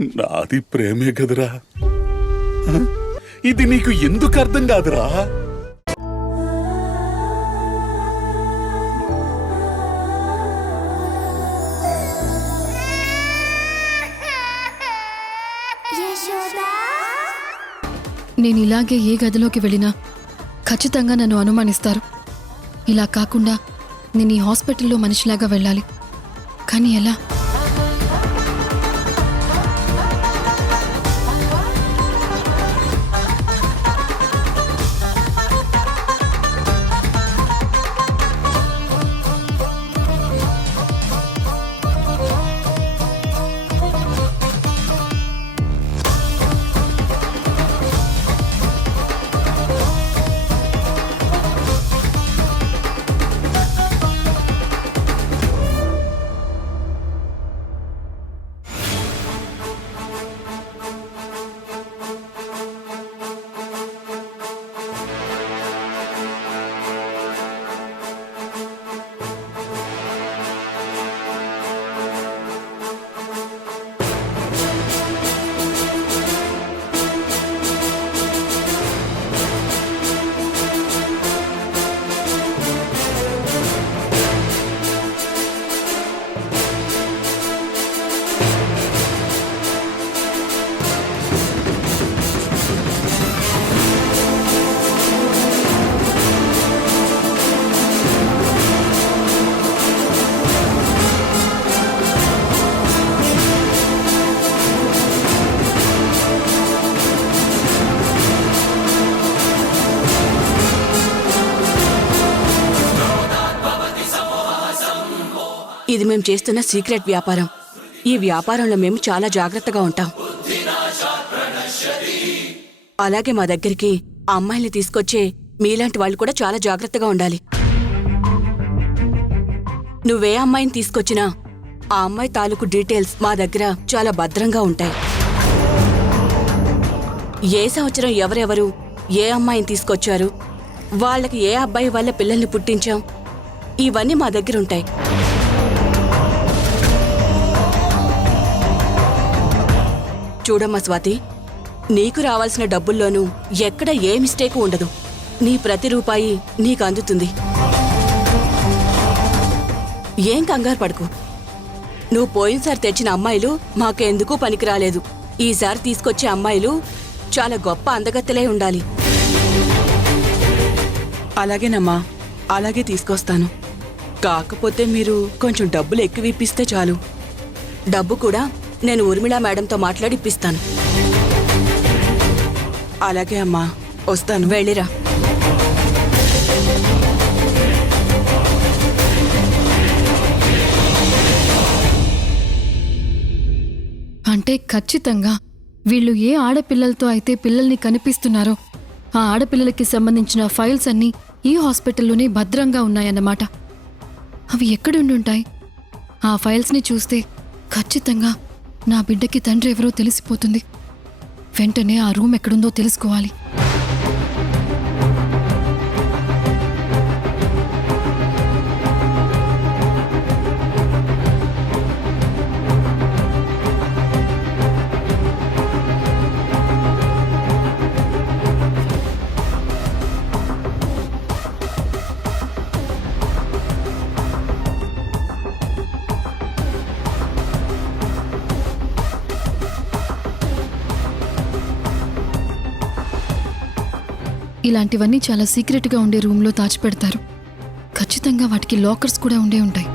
నాది ప్రేమే కదరా. ఇది నీకు ఎందుకు అర్థం కాదురా? నేను ఇలాగే ఏ గదిలోకి వెళ్ళినా ఖచ్చితంగా నన్ను అనుమానిస్తారు. ఇలా కాకుండా నేను ఈ హాస్పిటల్లో మనిషిలాగా వెళ్ళాలి. కానీ ఎలా? ఇది మేము చేస్తున్న సీక్రెట్ వ్యాపారం. ఈ వ్యాపారంలో మేము చాలా జాగ్రత్తగా ఉంటాం. అలాగే మా దగ్గరికి ఆ అమ్మాయిని తీసుకొచ్చే మీలాంటి వాళ్ళు కూడా చాలా జాగ్రత్తగా ఉండాలి. నువ్వే అమ్మాయిని తీసుకొచ్చినా ఆ అమ్మాయి తాలూకు డీటెయిల్స్ మా దగ్గర చాలా భద్రంగా ఉంటాయి. ఏ సంవత్సరం ఎవరెవరు ఏ అమ్మాయిని తీసుకొచ్చారు, వాళ్ళకి ఏ అబ్బాయి వాళ్ళ పిల్లల్ని పుట్టించాం, ఇవన్నీ మా దగ్గర ఉంటాయి. చూడమ్మా స్వాతి, నీకు రావాల్సిన డబ్బుల్లోనూ ఎక్కడ ఏ మిస్టేకు ఉండదు. నీ ప్రతి రూపాయి నీకు అందుతుంది. ఏం కంగారు పడకు. నువ్వు పోయినసారి తెచ్చిన అమ్మాయిలు మాకెందుకు పనికిరాలేదు. ఈసారి తీసుకొచ్చే అమ్మాయిలు చాలా గొప్ప అందగత్తెలై ఉండాలి. అలాగేనమ్మా, అలాగే తీసుకొస్తాను. కాకపోతే మీరు కొంచెం డబ్బులు ఎక్కువ ఇప్పిస్తే చాలు. డబ్బు కూడా నేను ఊర్మిళ మేడంతో మాట్లాడి ఇప్పిస్తాను. అలాగే అమ్మా, వస్తాను. వెళ్ళిరా. అంటే ఖచ్చితంగా వీళ్ళు ఏ ఆడపిల్లలతో అయితే పిల్లల్ని కనిపిస్తున్నారో ఆ ఆడపిల్లలకి సంబంధించిన ఫైల్స్ అన్నీ ఈ హాస్పిటల్లోనే భద్రంగా ఉన్నాయన్నమాట. అవి ఎక్కడుండుంటాయి? ఆ ఫైల్స్ని చూస్తే ఖచ్చితంగా నా బిడ్డకి తండ్రి ఎవరో తెలిసిపోతుంది. వెంటనే ఆ రూమ్ ఎక్కడుందో తెలుసుకోవాలి. ఇలాంటివన్నీ చాలా సీక్రెట్గా ఉండే రూమ్లో దాచిపెడతారు. ఖచ్చితంగా వాటికి లాకర్స్ కూడా ఉండే ఉంటాయి.